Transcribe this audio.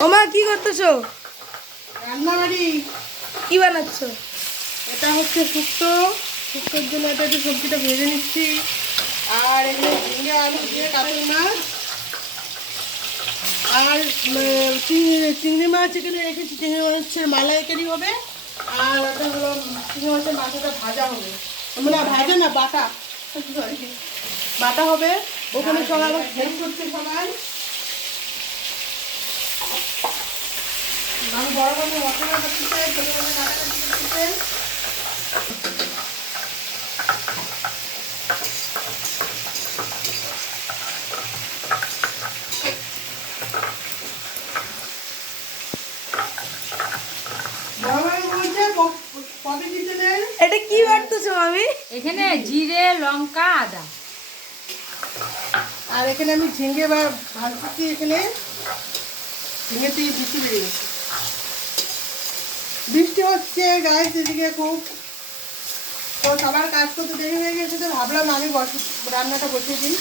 ওমা কি করতেছো? রান্নাবাড়ি। কি বানাচ্ছো? এটা হচ্ছে শুক্তো। শুক্তোর জন্য এটা একটু সবজিটা ভেজে নিচ্ছি। আর এখানে ঝিঙে আলু দিয়ে কাতল মাছ। আর চিংড়ি চিংড়ি মাছ এখানে রেখেছি। চিংড়ি মাছের মালাইকারি হবে। আর ওটা হলো চিংড়ি মাছের মাথাটা ভাজা হবে। মানে ভাজা না বাটা. বাটা হবে। ওখানে সবাই হেল্প করছে সবাই। আমি বড় বড় মশলা করতেছে ছোটো কাটাকাটি বড় বড় বলছে ক- কবে দিতে নেই এটা কি বাড়তেছো মামি? এখানে জিরে লঙ্কা আদা। আর এখানে আমি ঝিঙ্গে বা ভাজতেছি এখানে ঝিঙ্গে থেকে বৃষ্টি বেরিয়ে গেছে। বৃষ্টি হচ্ছে গায়ে এদিকে খুব। তো সবার কাজ করতে দেরি হয়ে গেছে, তো ভাবলাম আমি রান্নাটা বসিয়ে দিই।